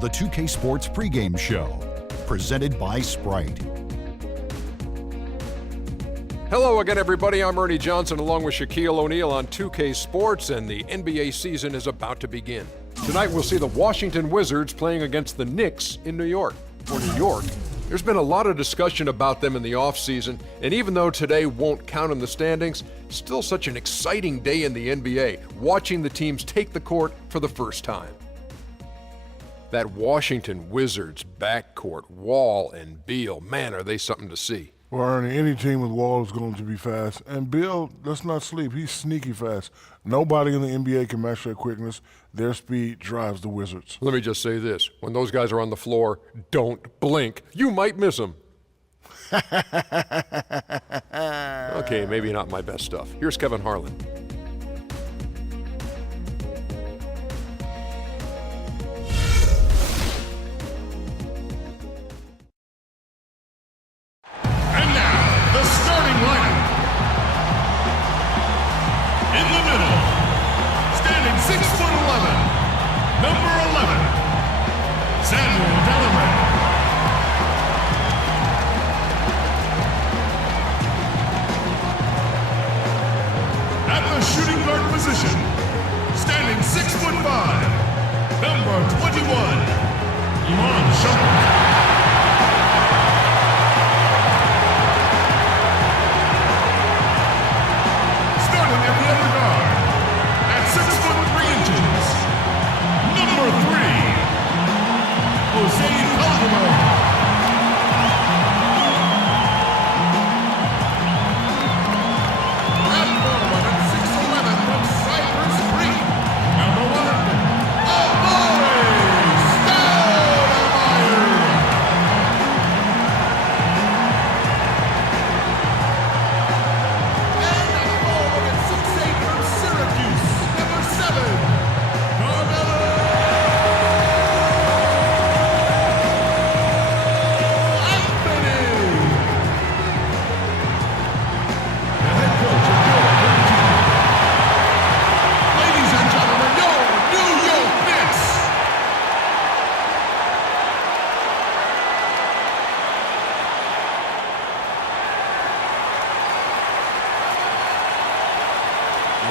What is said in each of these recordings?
The 2K Sports pregame show, presented by Sprite. Hello again, everybody. I'm Ernie Johnson along with Shaquille O'Neal on 2K Sports, and the NBA season is about to begin. Tonight we'll see the Washington Wizards playing against the Knicks in New York. For New York, there's been a lot of discussion about them in the offseason, and even though today won't count in the standings, still such an exciting day in the NBA, watching the teams take the court for the first time. That Washington Wizards backcourt, Wall and Beal, man, are they something to see. Well, Ernie, any team with Wall is going to be fast. And Beal, let's not sleep. He's sneaky fast. Nobody in the NBA can match their quickness. Their speed drives the Wizards. Let me just say this. When those guys are on the floor, don't blink. You might miss them. Okay, maybe not my best stuff. Here's Kevin Harlan. Shooting guard position, standing 6'5", number 21, Unger. Starting at the other guard, at 6'3" number 3, Jose Calderon.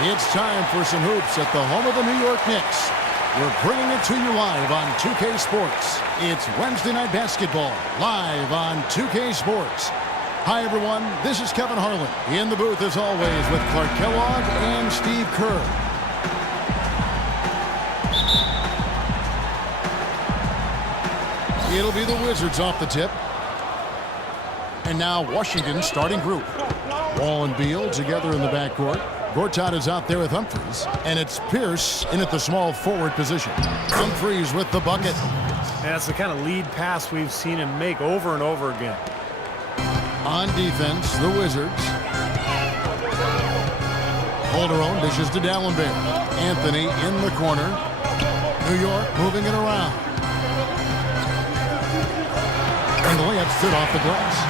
It's time for some hoops at the home of the New York Knicks. We're bringing it to you live on 2K Sports. It's Wednesday Night Basketball, live on 2K Sports. Hi, everyone. This is Kevin Harlan. In the booth, as always, with Clark Kellogg and Steve Kerr. It'll be the Wizards off the tip. And now Washington's starting group. Wall and Beal together in the backcourt. Gortat is out there with Humphries, and it's Pierce in at the small forward position. Humphries with the bucket. And that's the kind of lead pass we've seen him make over and over again. On defense, the Wizards. Calderon dishes to D'Alembert. Anthony in the corner. New York moving it around. And the layup stood off the glass.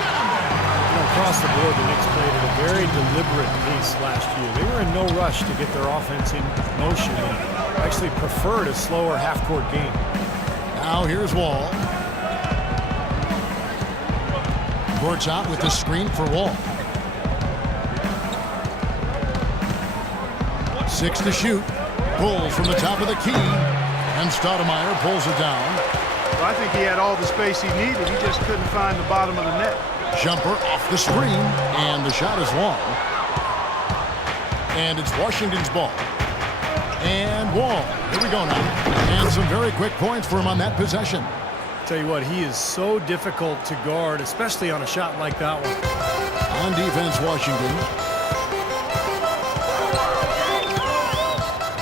Across the board, the Knicks played at a very deliberate pace last year. They were in no rush to get their offense in motion and actually preferred a slower half-court game. Now here's Wall. Gortat with the screen for Wall. 6 to shoot. Pull from the top of the key. And Stoudemire pulls it down. Well, I think he had all the space he needed. He just couldn't find the bottom of the net. Jumper off the screen, and the shot is long. And it's Washington's ball. And Wall. Here we go now. And some very quick points for him on that possession. Tell you what, he is so difficult to guard, especially on a shot like that one. On defense, Washington.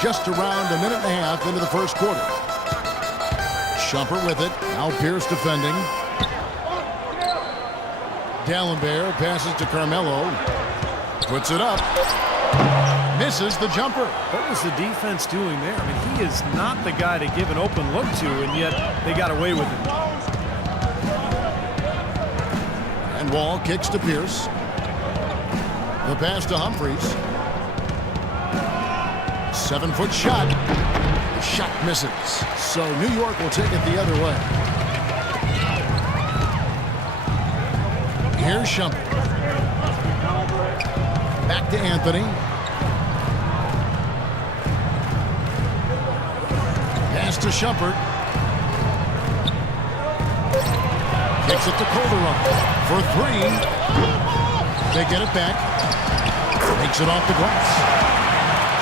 Just around a minute and a half into the first quarter. Shumpert with it. Now Pierce defending. D'Alembert passes to Carmelo. Puts it up. Misses the jumper. What was the defense doing there? I mean, he is not the guy to give an open look to, and yet they got away with it. And Wall kicks to Pierce. The pass to Humphries. 7-foot shot. The shot misses. So New York will take it the other way. Here's Shumpert. Back to Anthony. Pass to Shumpert. Kicks it to Calderon for three. They get it back. Makes it off the glass.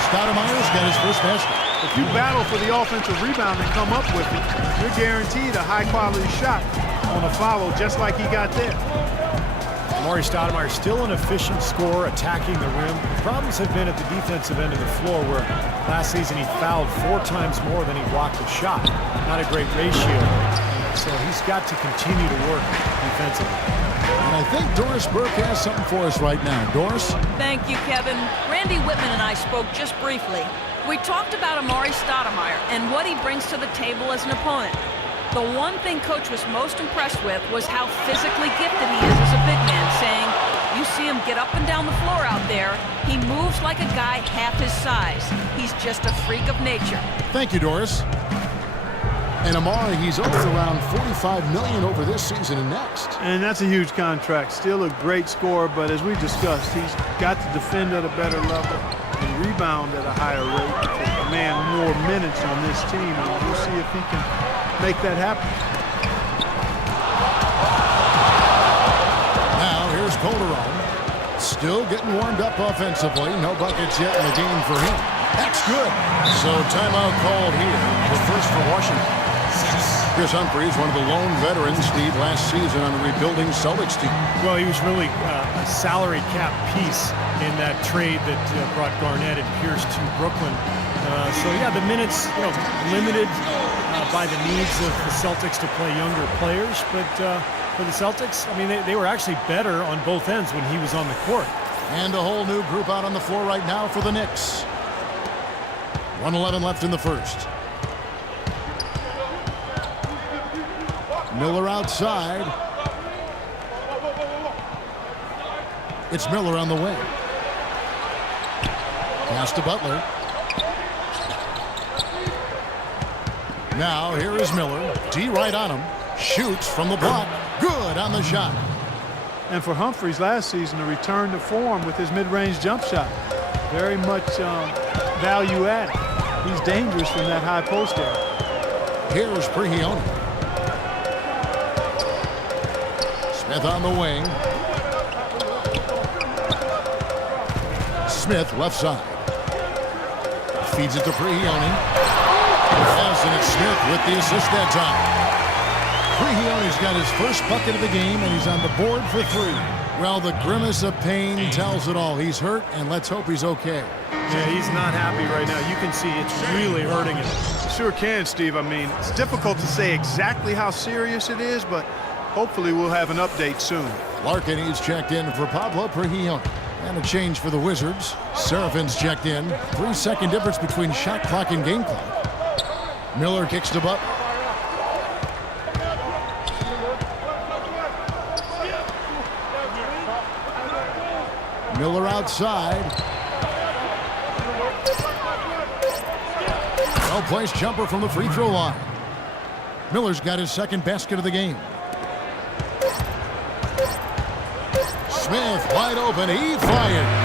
Stoudemire's got his first basket. If you battle for the offensive rebound and come up with it, you're guaranteed a high-quality shot on a follow just like he got there. Amar'e Stoudemire still an efficient scorer, attacking the rim. The problems have been at the defensive end of the floor, where last season he fouled 4 times more than he blocked a shot. Not a great ratio. So he's got to continue to work defensively. And I think Doris Burke has something for us right now. Doris? Thank you, Kevin. Randy Whitman and I spoke just briefly. We talked about Amar'e Stoudemire and what he brings to the table as an opponent. The one thing Coach was most impressed with was how physically gifted he is as a big man, saying, you see him get up and down the floor out there. He moves like a guy half his size. He's just a freak of nature. Thank you, Doris. And Amar'e, he's owed around $45 million over this season and next. And that's a huge contract. Still a great scorer, but as we discussed, he's got to defend at a better level and rebound at a higher rate to command more minutes on this team. And we'll see if he can make that happen. Now here's Calderon. Still getting warmed up offensively. No buckets yet in the game for him. That's good. So timeout called here. The first for Washington. Chris Humphries, one of the lone veterans, lead last season on the rebuilding Celtics team. Well, he was really a salary cap piece in that trade that brought Garnett and Pierce to Brooklyn. So yeah, the minutes, limited by the needs of the Celtics to play younger players, but for the Celtics, I mean, they were actually better on both ends when he was on the court. And a whole new group out on the floor right now for the Knicks. 1:11 left in the first. Miller outside. It's Miller on the wing. Pass to Butler. Now here is Miller. D right on him. Shoots from the block. Good on the shot. And for Humphries last season, a return to form with his mid-range jump shot. Very much value added. He's dangerous from that high post area. Here's Prigioni. Smith on the wing. Smith left side. Feeds it to Prigioni. And it's Smith with the assist that time. Prigioni's got his first bucket of the game, and he's on the board for 3. Well, the grimace of pain tells it all. He's hurt, and let's hope he's okay. Yeah, he's not happy right now. You can see it's really hurting him. Sure can, Steve. I mean, it's difficult to say exactly how serious it is, but hopefully we'll have an update soon. Larkin, he's checked in for Pablo Prigioni. And a change for the Wizards. Serafin's checked in. 3-second difference between shot clock and game clock. Miller kicks to Butler. Miller outside. Well-placed jumper from the free throw line. Miller's got his second basket of the game. Smith wide open. He fires.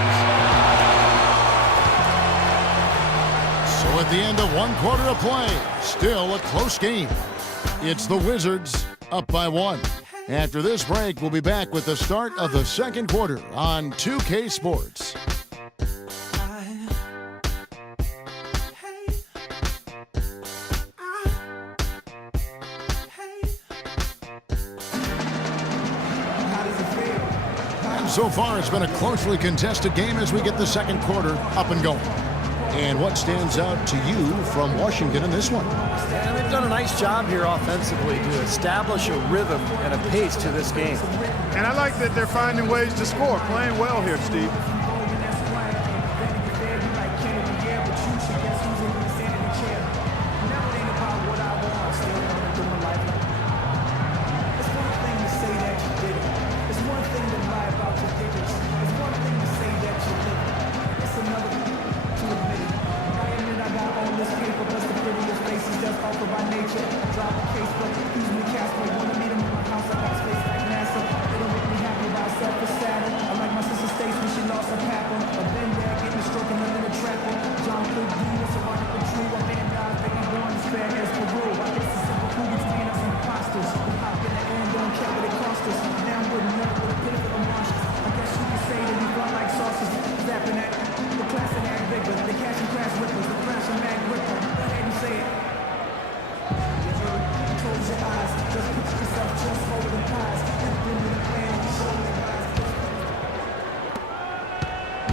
So at the end of 1 quarter of play, still a close game. It's the Wizards up by 1. After this break, we'll be back with the start of the second quarter on 2K Sports. So far, it's been a closely contested game as we get the second quarter up and going. And what stands out to you from Washington in this one? And they've done a nice job here offensively to establish a rhythm and a pace to this game. And I like that they're finding ways to score, playing well here, Steve.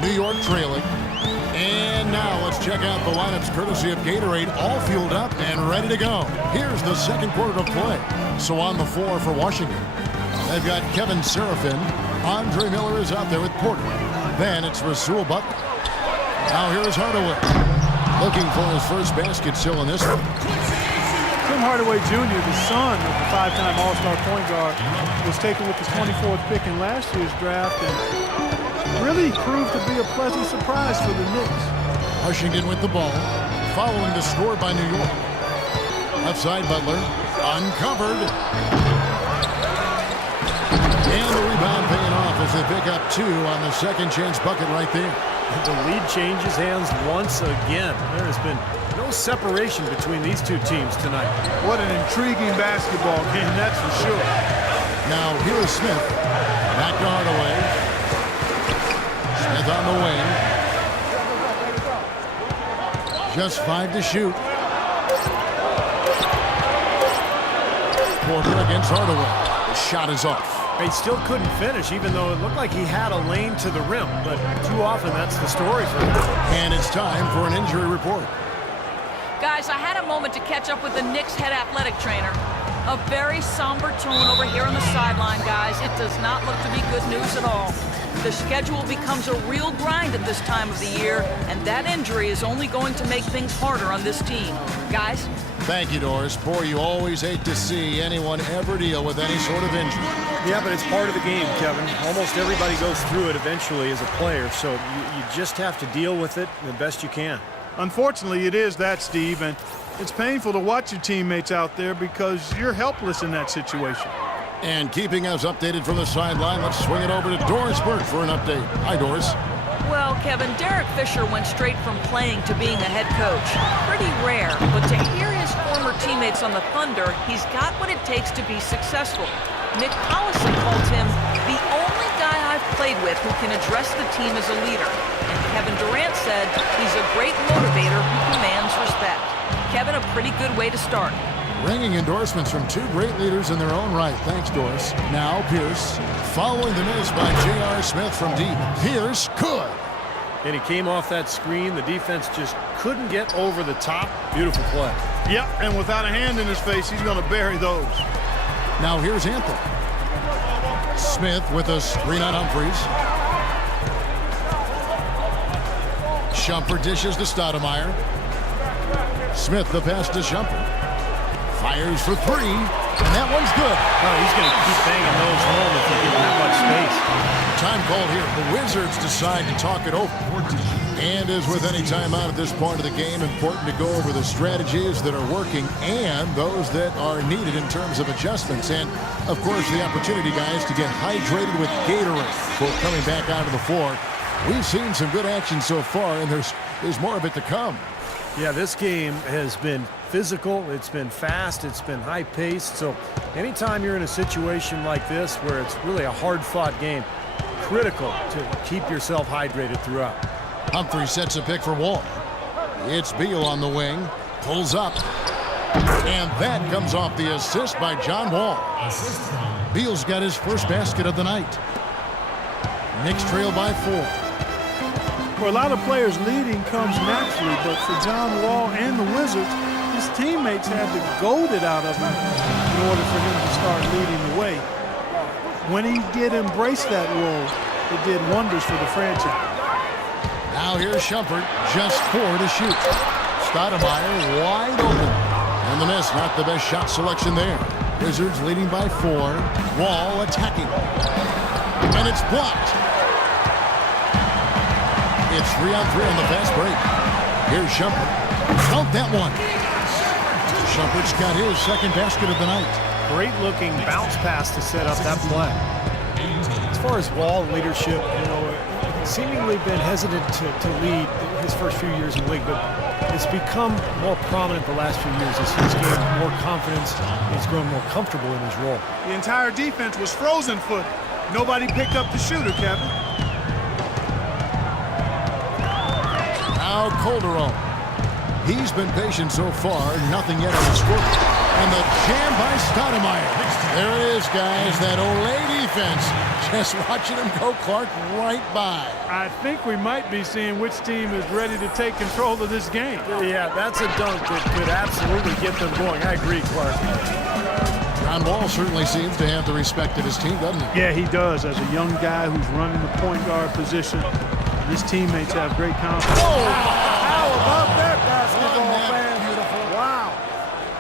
New York trailing. And now let's check out the lineups courtesy of Gatorade, all fueled up and ready to go. Here's the second quarter of play. So on the floor for Washington, they've got Kevin Seraphin. Andre Miller is out there with Porter. Then it's Rasul Butler. Now here is Hardaway, looking for his first basket still in this one. Tim Hardaway Jr., the son of the five-time All-Star point guard, was taken with the 24th pick in last year's draft and really proved to be a pleasant surprise for the Knicks. Washington with the ball, following the score by New York. Left side Butler, uncovered. And the rebound paying off as they pick up 2 on the second chance bucket right there. The lead changes hands once again. There has been no separation between these two teams tonight. What an intriguing basketball game, that's for sure. Now here is Smith. Back to Hardaway. Smith on the wing. Just 5 to shoot. Porter against Hardaway. The shot is off. He still couldn't finish, even though it looked like he had a lane to the rim. But too often, that's the story for him. And it's time for an injury report. Guys, I had a moment to catch up with the Knicks head athletic trainer. A very somber tone over here on the sideline, guys. It does not look to be good news at all. The schedule becomes a real grind at this time of the year, and that injury is only going to make things harder on this team. Guys? Thank you, Doris. Boy, you always hate to see anyone ever deal with any sort of injury. Yeah, but it's part of the game, Kevin. Almost everybody goes through it eventually as a player, so you just have to deal with it the best you can. Unfortunately, it is that, Steve, and it's painful to watch your teammates out there because you're helpless in that situation. And keeping us updated from the sideline, let's swing it over to Doris Burke for an update. Hi, Doris. Well, Kevin, Derek Fisher went straight from playing to being a head coach. Pretty rare, but to hear his former teammates on the Thunder, he's got what it takes to be successful. Nick Collison called him the only guy I've played with who can address the team as a leader. And Kevin Durant said he's a great motivator who commands respect. Kevin, a pretty good way to start. Ringing endorsements from 2 great leaders in their own right. Thanks, Doris. Now Pierce, following the miss by J.R. Smith from deep. Pierce could. And he came off that screen. The defense just couldn't get over the top. Beautiful play. Yep, and without a hand in his face, he's going to bury those. Now here's Anthony. Smith with a screen on Humphries. Shumpert dishes to Stoudemire. Smith the pass to Shumpert. Fires for 3, and that one's good. Oh, he's going to keep banging those home if you give him that much space. Time called here. The Wizards decide to talk it over. And as with any timeout at this point of the game, important to go over the strategies that are working and those that are needed in terms of adjustments. And, of course, the opportunity, guys, to get hydrated with Gatorade for coming back onto the floor. We've seen some good action so far, and there's more of it to come. Yeah, this game has been physical, it's been fast, it's been high-paced. So anytime you're in a situation like this where it's really a hard-fought game, critical to keep yourself hydrated throughout. Humphrey sets a pick for Wall. It's Beal on the wing, pulls up, and that comes off the assist by John Wall. Beal's got his first basket of the night. Knicks trail by 4. For a lot of players, leading comes naturally, but for John Wall and the Wizards, his teammates had to goad it out of him in order for him to start leading the way. When he did embrace that role, it did wonders for the franchise. Now here's Shumpert, just 4 to shoot. Stoudemire wide open. And the miss, not the best shot selection there. Wizards leading by 4. Wall attacking. And it's blocked. It's 3-on-3 on the fast break. Here's Shumpert. Count that one. Shumpert's got his second basket of the night. Great looking bounce pass to set up that play. As far as Wall leadership, seemingly been hesitant to lead his first few years in the league, but it's become more prominent the last few years as he's gained more confidence. He's grown more comfortable in his role. The entire defense was frozen foot. Nobody picked up the shooter, Kevin. Now Calderon. He's been patient so far, nothing yet on the scoreboard. And the jam by Stoudemire. There it is, guys. That Olay defense. Just watching him go, Clark, right by. I think we might be seeing which team is ready to take control of this game. Yeah, that's a dunk that could absolutely get them going. I agree, Clark. John Wall certainly seems to have the respect of his team, doesn't he? Yeah, he does. As a young guy who's running the point guard position, his teammates have great confidence. How about that basketball, fan? Beautiful. Wow.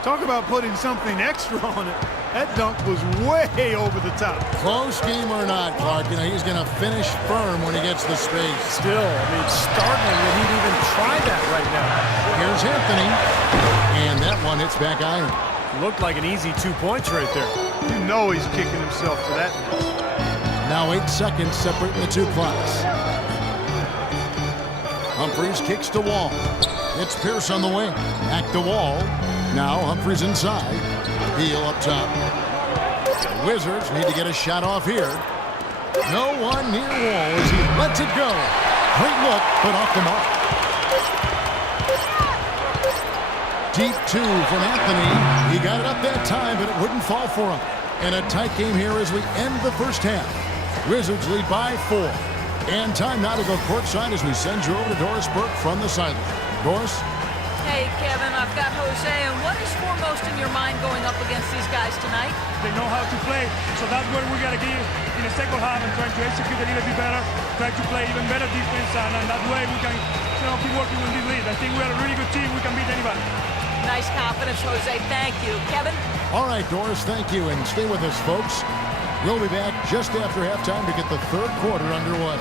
Talk about putting something extra on it. That dunk was way over the top. Close game or not, Clark, he's going to finish firm when he gets the space. Still, I mean, startling that he'd even try that right now. Here's Anthony. And that one hits back iron. Looked like an easy 2 points right there. You know he's kicking himself for that miss. Now 8 seconds separating the two clocks. Humphries kicks to Wall. It's Pierce on the wing. Back to Wall. Now Humphries inside. Beal up top. The Wizards need to get a shot off here. No one near Wall as he lets it go. Great look, but off the mark. Deep two from Anthony. He got it up that time, but it wouldn't fall for him. And a tight game here as we end the first half. Wizards lead by 4. And time now to go courtside as we send you over to Doris Burke from the sideline. Doris? Hey, Kevin, I've got Jose, and what is foremost in your mind going up against these guys tonight? They know how to play, so that's what we got to give in the second half and trying to execute a little bit better, try to play even better defense, and that way we can keep working on this lead. I think we are a really good team. We can beat anybody. Nice confidence, Jose. Thank you. Kevin? All right, Doris, thank you, and stay with us, folks. We'll be back just after halftime to get the third quarter underway.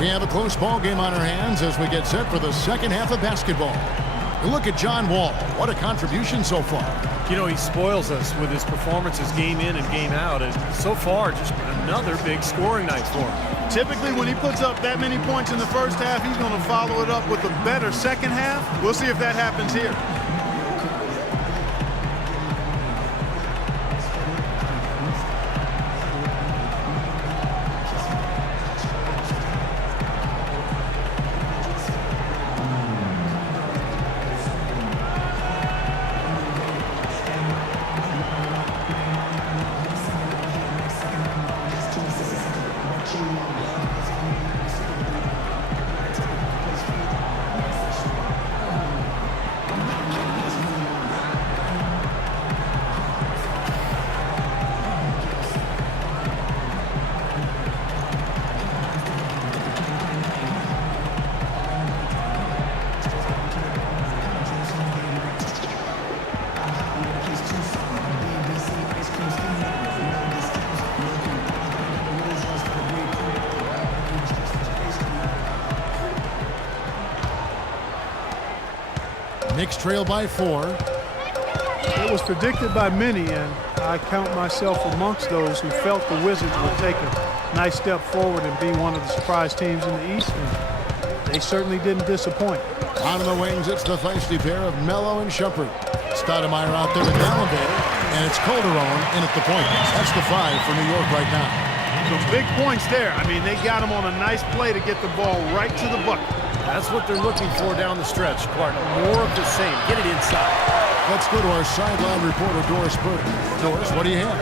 We have a close ball game on our hands as we get set for the second half of basketball. Look at John Wall. What a contribution so far. You know, he spoils us with his performances game in and game out. And so far, just another big scoring night for him. Typically, when he puts up that many points in the first half, he's going to follow it up with a better second half. We'll see if that happens here. Knicks trail by 4. It was predicted by many, and I count myself amongst those who felt the Wizards would take a nice step forward and be one of the surprise teams in the East, and they certainly didn't disappoint. Out of the wings, it's the feisty pair of Mello and Shumpert. Stoudemire out there with the elevator, and it's Calderon in at the point. That's the 5 for New York right now. Some big points there. I mean, they got him on a nice play to get the ball right to the bucket. That's what they're looking for down the stretch, Clark. More of the same. Get it inside. Let's go to our sideline reporter, Doris Burke. Doris, what do you have?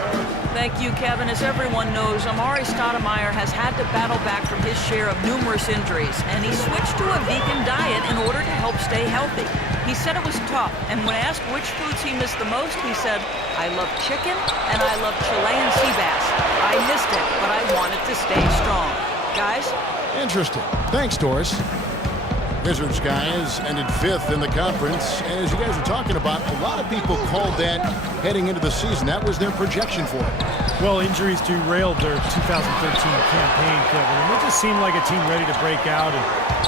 Thank you, Kevin. As everyone knows, Amari Stoudemire has had to battle back from his share of numerous injuries, and he switched to a vegan diet in order to help stay healthy. He said it was tough, and when asked which foods he missed the most, he said, "I love chicken and I love Chilean sea bass. I missed it, but I wanted to stay strong." Guys? Interesting. Thanks, Doris. Wizards guys ended 5th in the conference. And as you guys were talking about, a lot of people called that heading into the season. That was their projection for it. Well, injuries derailed their 2013 campaign, Kevin. And it just seemed like a team ready to break out. And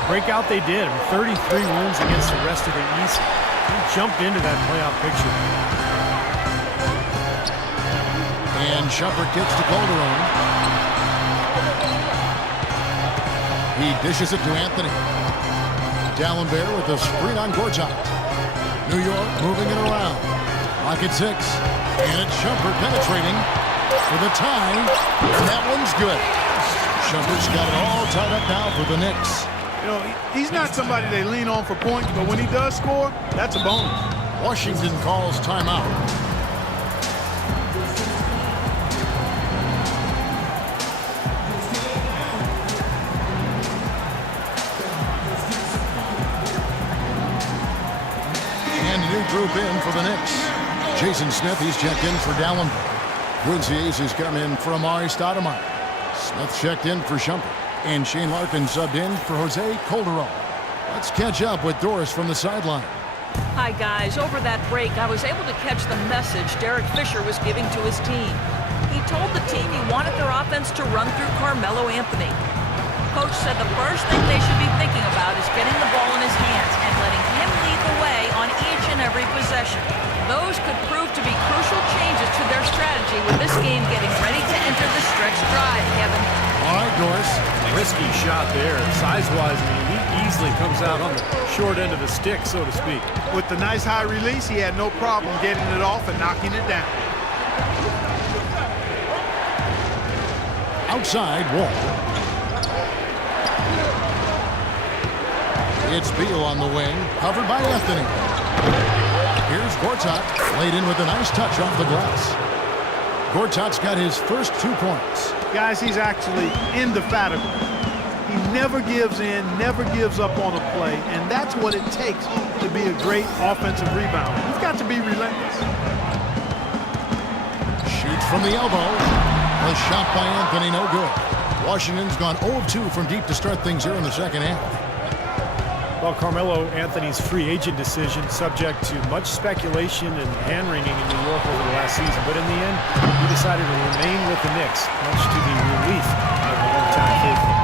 break out they did. I mean, 33 wins against the rest of the East. They jumped into that playoff picture. And Shumpert kicks to Calderon. He dishes it to Anthony. D'Alembert with a screen on Gortat. New York moving it around. Lock at 6. And it's Shumpert penetrating for the tie. And that one's good. Shumpert's got it all tied up now for the Knicks. You know, he's not somebody they lean on for points, but when he does score, that's a bonus. Washington calls timeout. Group in for the Knicks. Jason Smith, he's checked in for D'Alembert. Quincy Ace has come in for Amari Stoudemire. Smith checked in for Shumpert. And Shane Larkin subbed in for Jose Calderon. Let's catch up with Doris from the sideline. Hi, guys. Over that break, I was able to catch the message Derek Fisher was giving to his team. He told the team he wanted their offense to run through Carmelo Anthony. Coach said the first thing they should be thinking about is getting the ball in his hands and letting him lead the way on each and every possession. Those could prove to be crucial changes to their strategy with this game getting ready to enter the stretch drive, Kevin. All right, Doris. Risky shot there. Size-wise, I mean, he easily comes out on the short end of the stick, so to speak. With the nice high release, he had no problem getting it off and knocking it down. Outside, Wall. It's Beal on the wing, covered by Anthony. Here's Gortat, laid in with a nice touch off the glass. Gortat's got his first 2 points. Guys, he's actually indefatigable. He never gives in, never gives up on a play, and that's what it takes to be a great offensive rebounder. You've got to be relentless. Shoots from the elbow. A shot by Anthony, no good. Washington's gone 0 of 2 from deep to start things here in the second half. Well, Carmelo Anthony's free agent decision subject to much speculation and hand-wringing in New York over the last season. But in the end, he decided to remain with the Knicks, much to the relief of the hometown faithful.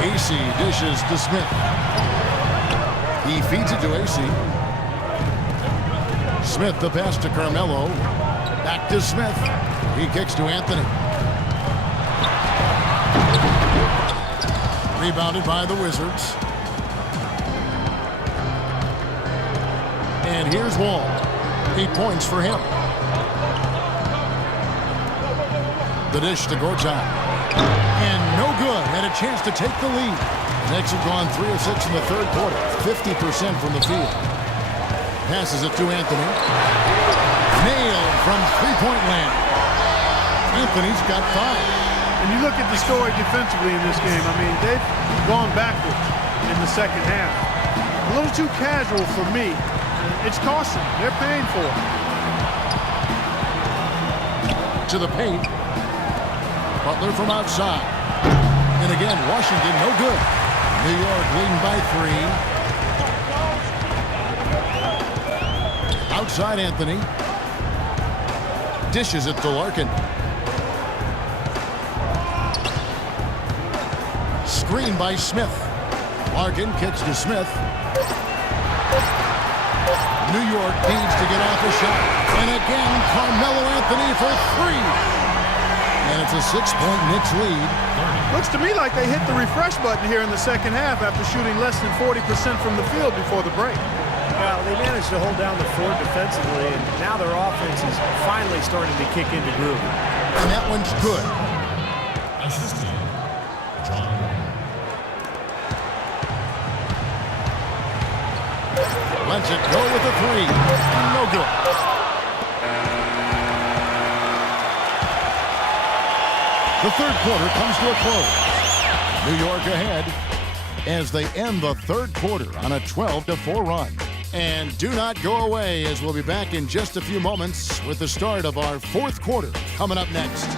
AC dishes to Smith. He feeds it to AC. Smith the pass to Carmelo. Back to Smith. He kicks to Anthony. Rebounded by the Wizards. And here's Wall. 8 points for him. The dish to Gortat. And no good. Had a chance to take the lead. The Knicks have gone 3 of 6 in the third quarter. 50% from the field. Passes it to Anthony. Nailed from three-point land. Anthony's got 5. And you look at the story defensively in this game. I mean, they've gone backwards in the second half. A little too casual for me. It's costing them. They're paying for it. To the paint. Butler from outside. And again, Washington no good. New York leading by 3. Outside Anthony. Dishes it to Larkin. Screen by Smith. Larkin kicks to Smith. New York needs to get off a shot. And again, Carmelo Anthony for 3. And it's a 6-point Knicks lead. Looks to me like they hit the refresh button here in the second half after shooting less than 40% from the field before the break. Well, they managed to hold down the fort defensively, and now their offense is finally starting to kick into groove. And that one's good. Lets it go with a 3. No good. The third quarter comes to a close. New York ahead as they end the third quarter on a 12-4 run. And do not go away, as we'll be back in just a few moments with the start of our fourth quarter coming up next.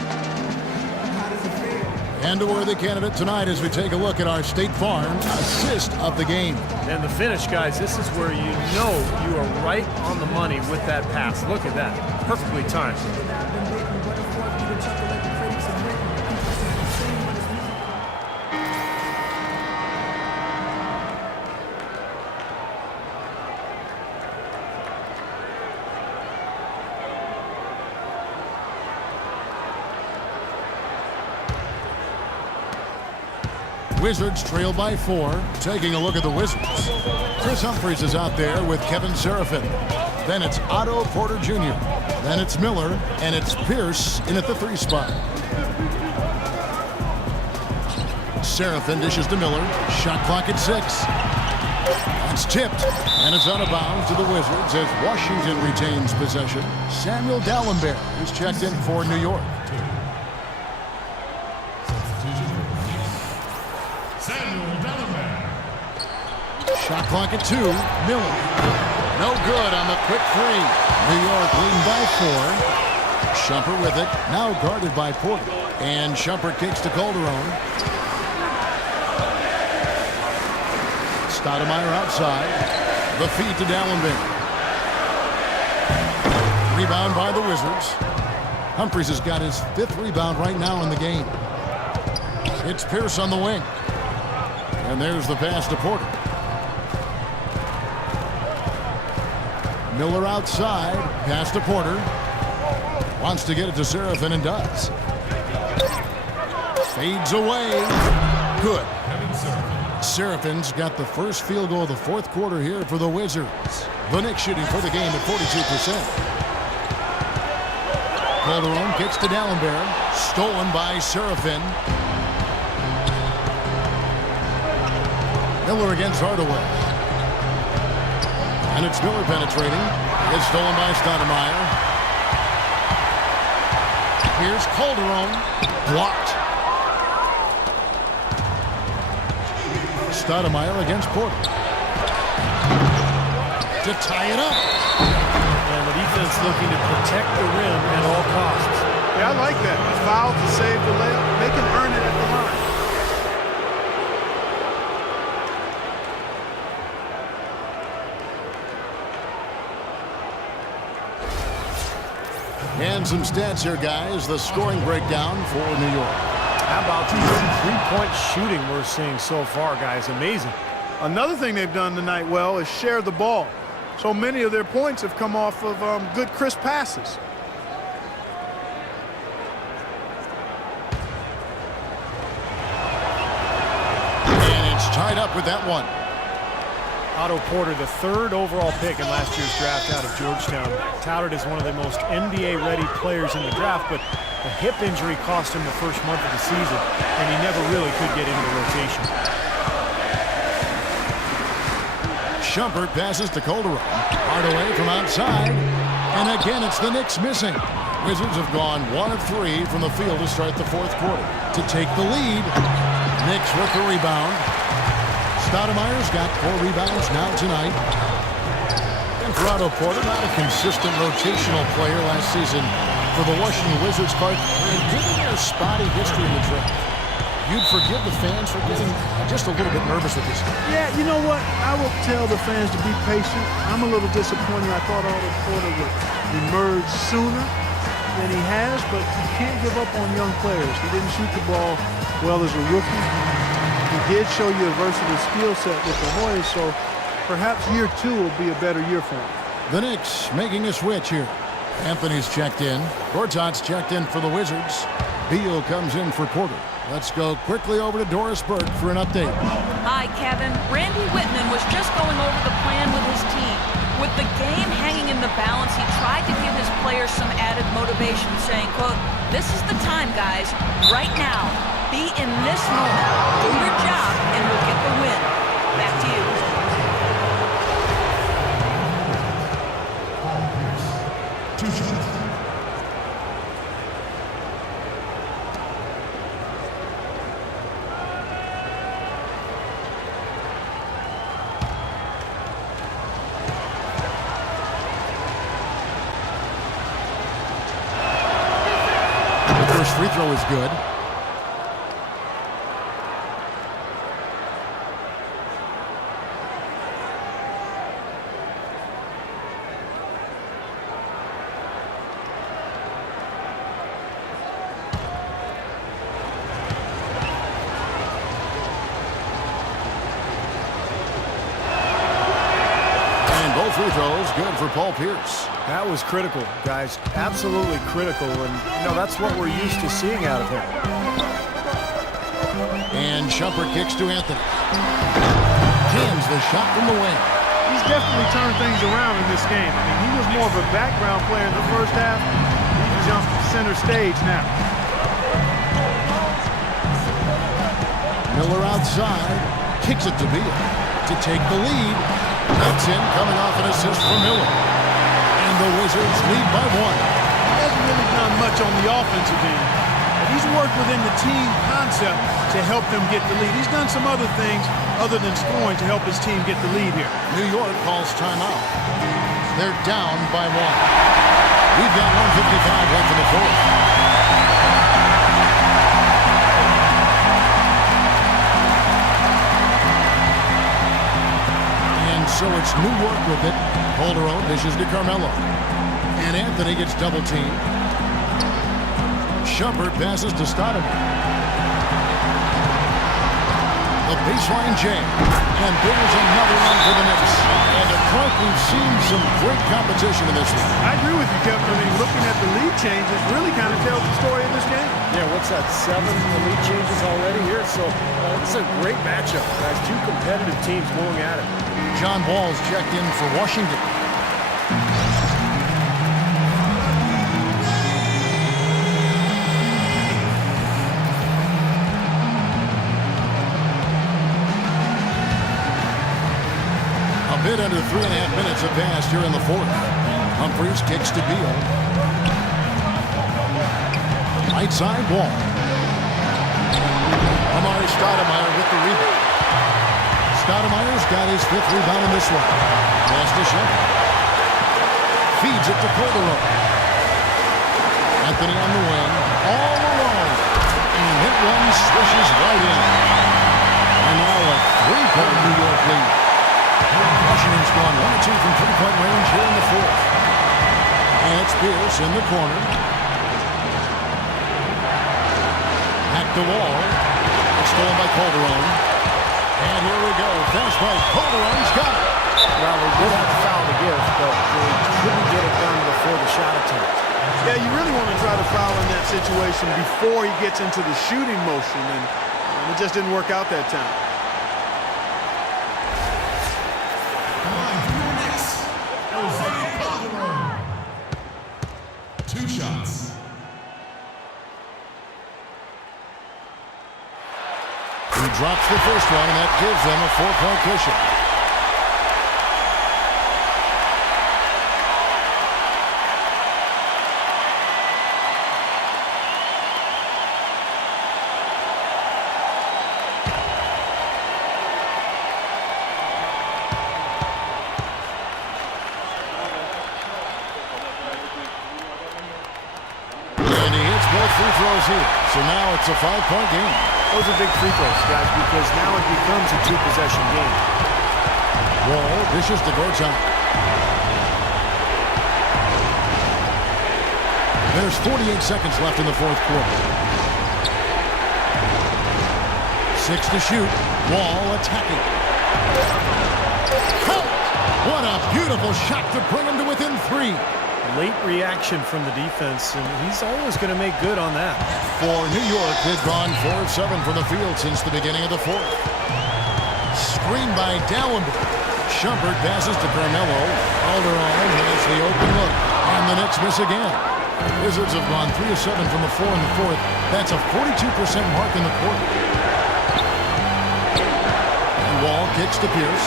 And a worthy candidate tonight as we take a look at our State Farm assist of the game. And the finish, guys, this is where you know you are right on the money with that pass. Look at that. Perfectly timed. Wizards trail by 4. Taking a look at the Wizards. Chris Humphries is out there with Kevin Seraphin. Then it's Otto Porter Jr. Then it's Miller, and it's Pierce in at the 3 spot. Seraphin dishes to Miller. Shot clock at 6. It's tipped, and it's out of bounds to the Wizards as Washington retains possession. Samuel Dallenberg is checked in for New York. Shot clock at 2. Miller. No good on the quick 3. New York leading by 4. Shumpert with it. Now guarded by Porter. And Shumpert kicks to Calderon. Stoudemire outside. The feed to Dallenberg. Rebound by the Wizards. Humphries has got his 5th rebound right now in the game. It's Pierce on the wing. And there's the pass to Porter. Miller outside. Pass to Porter. Wants to get it to Seraphin and does. Fades away. Good. Seraphin's got the first field goal of the 4th quarter here for the Wizards. The Knicks shooting for the game at 42%. Calderon kicks to Dallenberg. Stolen by Seraphin. Miller against Hardaway. And it's Miller penetrating. It's stolen by Stoudemire. Here's Calderon. Blocked. Stoudemire against Porter. To tie it up. And the defense looking to protect the rim at all costs. Yeah, I like that. Foul to save the layup. They can earn it at the line. And some stats here, guys. The scoring breakdown for New York. How about the 3-point shooting we're seeing so far, guys? Amazing. Another thing they've done tonight well is share the ball. So many of their points have come off of good, crisp passes. And it's tied up with that one. Otto Porter, the 3rd overall pick in last year's draft out of Georgetown, touted as one of the most NBA-ready players in the draft, but a hip injury cost him the first month of the season, and he never really could get into the rotation. Shumpert passes to Calderon. Hardaway from outside. And again, it's the Knicks missing. Wizards have gone 1 of 3 from the field to start the 4th quarter. To take the lead, Knicks with the rebound. Stoudemire's got 4 rebounds now tonight. And for Otto Porter, not a consistent rotational player last season for the Washington Wizards, but given their spotty history in the draft, you'd forgive the fans for getting just a little bit nervous with this. Yeah, you know what? I will tell the fans to be patient. I'm a little disappointed. I thought Otto Porter would emerge sooner than he has, but you can't give up on young players. He didn't shoot the ball well as a rookie. He did show you a versatile skill set with the Hoyas, so perhaps year 2 will be a better year for him. The Knicks making a switch here. Anthony's checked in. Gortat's checked in for the Wizards. Beal comes in for Porter. Let's go quickly over to Doris Burke for an update. Hi, Kevin. Randy Whitman was just going over the plan with his team. With the game hanging in the balance, he tried to give his players some added motivation, saying, quote, "This is the time, guys. Right now. Be in this moment. Do your job, and we'll get the win." Back to you. The first free throw is good. Both free throws good for Paul Pierce. That was critical, guys. Absolutely critical. And, that's what we're used to seeing out of him. And Shumpert kicks to Anthony. Jams the shot from the wing. He's definitely turned things around in this game. I mean, he was more of a background player in the first half. He jumped center stage now. Miller outside. Kicks it to Beal to take the lead. That's in, coming off an assist from Miller. And the Wizards lead by 1. He hasn't really done much on the offensive end. But he's worked within the team concept to help them get the lead. He's done some other things other than scoring to help his team get the lead here. New York calls timeout. They're down by 1. We've got 1:55 left in the fourth. And so it's New York with it. Calderon dishes to Carmelo. And Anthony gets double teamed. Shumpert passes to Stoudemire. The baseline jam. And there's another one for the Knicks. And a point, we've seen some great competition in this one. I agree with you, Kevin. I mean, looking at the lead changes really kind of tells the story of this game. Yeah, what's that, 7 elite changes already here? So it's a great matchup, guys. Two competitive teams going at it. John Wall's checked in for Washington. A bit under 3.5 minutes have passed here in the fourth. Humphries kicks to Beal. Right side Wall. Amari Stoudemire with the rebound. Stoudemire's got his 5th rebound in this one. Pass to Shumpert. Feeds it to Calderon. Anthony on the wing. All alone. And that one swishes right in. And now a 3-point New York lead. Washington's gone 1 or 2 from 3-point range here in the fourth. And it's Pierce in the corner. At the wall. It's stolen by Calderon. And here we go. Finish by Calderon's got it. Well, they did have a foul to give, but they couldn't get it done before the shot attempt. Yeah, you really want to try to foul in that situation before he gets into the shooting motion, and it just didn't work out that time. Knicks, Calderon. 2 shots. He drops the first one, and that gives them a 4-point cushion. And he hits both free throws here. So now it's a 5-point game. Those are big free throws, guys, because now it becomes a 2-possession game. Wall dishes to Gortat. There's 48 seconds left in the fourth quarter. 6 to shoot. Wall attacking. What a beautiful shot to bring him to within 3. Late reaction from the defense, and he's always going to make good on that. For New York, they've gone 4 of 7 from the field since the beginning of the fourth. Screen by Dallenberg. Shumpert passes to Carmelo. Calderon has the open look, and the Knicks miss again. Wizards have gone 3 of 7 from the floor in the fourth. That's a 42% mark in the quarter. And Wall kicks to Pierce.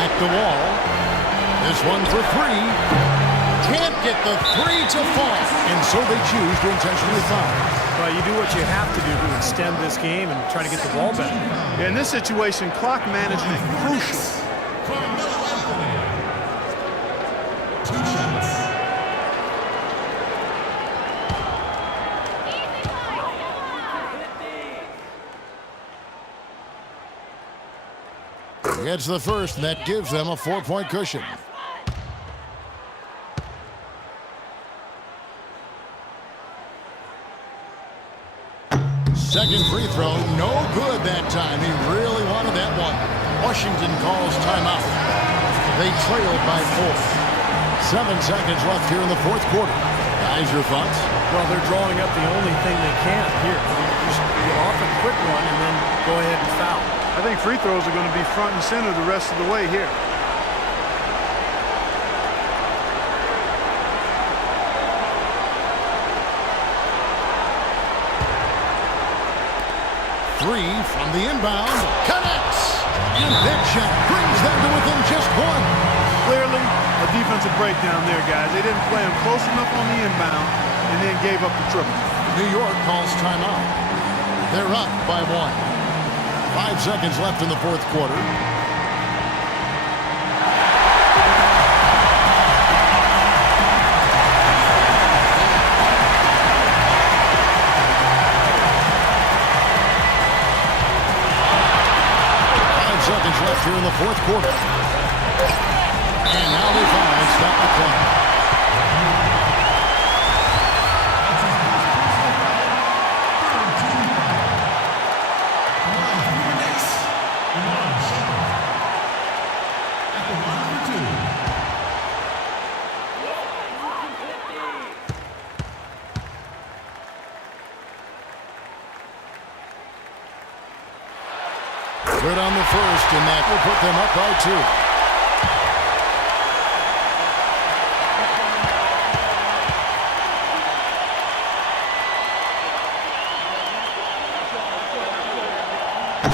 Back to Wall. This one for 3. Can't get the 3 to fall. And so they choose to intentionally foul. Well, you do what you have to do to extend this game and try to get the ball back. In this situation, clock management crucial. 2 shots. Gets the first, and that gives them a 4-point cushion. Second free throw, no good that time. He really wanted that one. Washington calls timeout. They trailed by 4. 7 seconds left here in the fourth quarter. Guys, your thoughts? Well, they're drawing up the only thing they can here. I mean, just get off a quick one and then go ahead and foul. I think free throws are going to be front and center the rest of the way here. Three from the inbound. Connects! And that shot brings them to within just 1. Clearly, a defensive breakdown there, guys. They didn't play him close enough on the inbound and then gave up the triple. New York calls timeout. They're up by 1. 5 seconds left in the fourth quarter. Seconds left here in the fourth quarter. And now they finally stop the clock. Good on the first, and that will put them up by 2.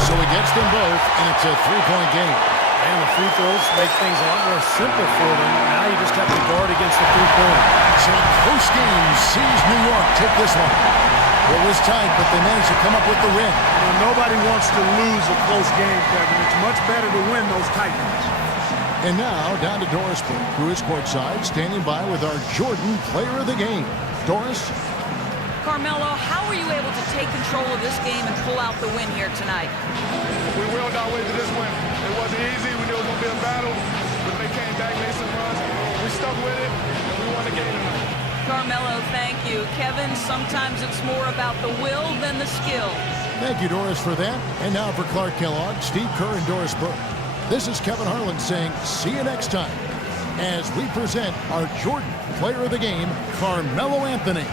So he gets them both, and it's a 3-point game. And the free throws make things a lot more simple for them. Now you just have to guard against the three-pointer. So post-game sees New York take this one. It was tight, but they managed to come up with the win. Well, nobody wants to lose a close game, Kevin. It's much better to win those tight ones. And now, down to Doris Burke, who is courtside, standing by with our Jordan Player of the Game. Doris? Carmelo, how were you able to take control of this game and pull out the win here tonight? We willed our way to this win. It wasn't easy. We knew it was going to be a battle, but they came back, made some runs. We stuck with it, and we won the game tonight. Carmelo, thank you. Kevin, sometimes it's more about the will than the skill. Thank you, Doris, for that. And now for Clark Kellogg, Steve Kerr, and Doris Burke. This is Kevin Harlan saying see you next time as we present our Jordan Player of the Game, Carmelo Anthony.